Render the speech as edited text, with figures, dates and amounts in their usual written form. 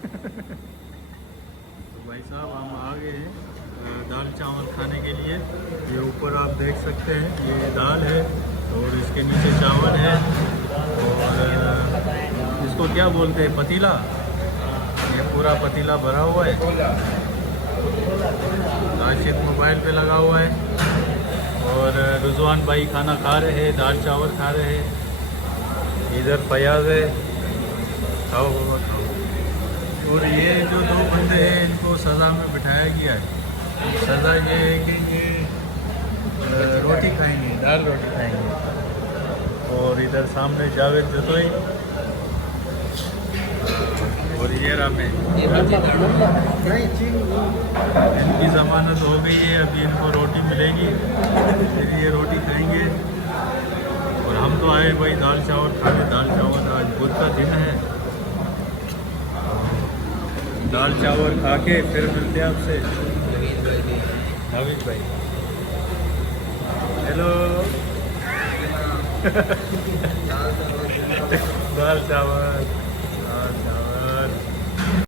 तो भाई साहब हम आ गए हैं दाल चावल खाने के लिए। ये ऊपर आप देख सकते हैं, ये दाल है और इसके नीचे चावल है और इसको क्या बोलते हैं, पतीला। ये पूरा पतीला भरा हुआ है। राशिद मोबाइल पे लगा हुआ है और रिजवान भाई खाना खा रहे हैं, दाल चावल खा रहे हैं। इधर फयाज है, खाओ बाबा खाओ। और ये जो दो बंदे हैं इनको सज़ा में बिठाया गया है। सज़ा ये है कि ये रोटी खाएंगे, दाल रोटी खाएंगे। और इधर सामने जावेद जतोई और ये रामे, इनकी ज़मानत हो गई है। अभी इनको रोटी मिलेगी, फिर ये रोटी खाएंगे। और हम तो आए भाई दाल चावल खाने। दाल चावल आज बुध का दिन है। दाल चावल खा के फिर मिलते हैं आपसे। नाविक भाई हेलो। दाल चावल